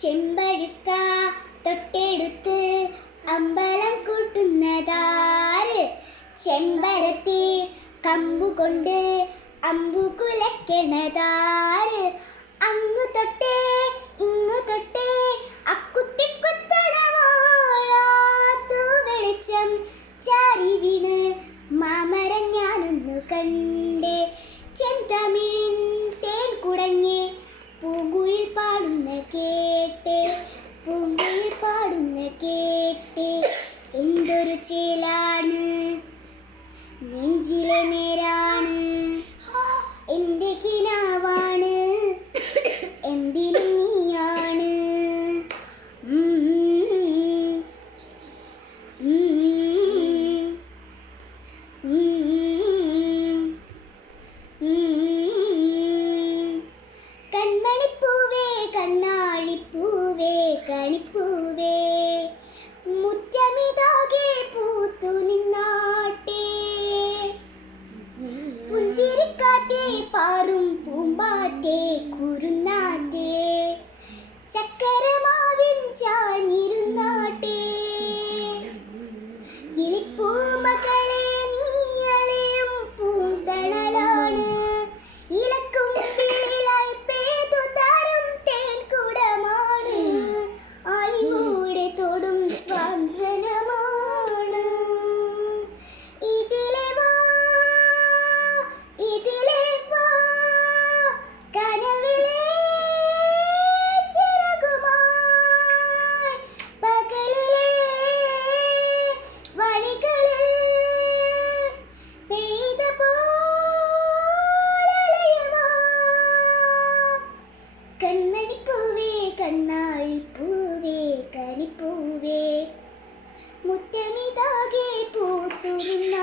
ചെമ്പഴുക്ക തൊട്ടെടുത്ത് അമ്പലം കൂട്ടുന്നതാര്? ചെമ്പരത്തി കമ്പുകൊണ്ട് അമ്പു കുലയ്ക്കണതാര്? അങ്ങു തൊട്ടേ ഇങ്ങു തൊട്ടേ അക്കുത്തിക്കുത്തണവാഴാത്തു വെളിച്ചം ചാരി വീണ് മാമരം ഞാനൊന്നു കണ്ടേ. ചെന്തമിഴിൻ തേൻ കുടഞ്ഞ് പൂങ്കുയിൽ പാടുന്ന കേട്ടേ, പൂങ്കുയിൽ പാടുന്ന കേട്ടേ. എന്തൊരു ചേലാണ് നെഞ്ചിലെ നേരാണ്, എൻ്റെ കിനാവാണ്, എന്തിലും നീയാണ്. കൺമണിപ്പൂവേ കണ്ണാഴിപ്പൂവേ കണിപ്പൂവേ, മുറ്റമിതാകെ പൂത്തു നിന്നാട്ടെ. പുഞ്ചിരിക്കാറ്റേ പാറും പൂമ്പാറ്റേ കുറുനാറ്റേ, ചക്കരമാവിൻ ചാഞ്ഞിരുന്നാട്ടെ. കിളിപ്പൂമകളെ നീ അലയും പൂന്തണലാണ്, ഇലക്കും വേലായി പേതു തരും തേൻകുടമാണ്. ആയിലൂടെ തൊടും സ്വാന്തനമാണ്. ഇതിലെ വാ ഇതിലെ വാ കനവിലെ ചിറകുമായി, പകലിലെ വഴികളിൽ പെയ്ത പോലലയവാ. കൺമണിപ്പൂവേ കണ്ണാഴിപ്പൂവേ കണിപ്പൂവേ, മുറ്റമിതാകെ പൂത്തു നിന്ന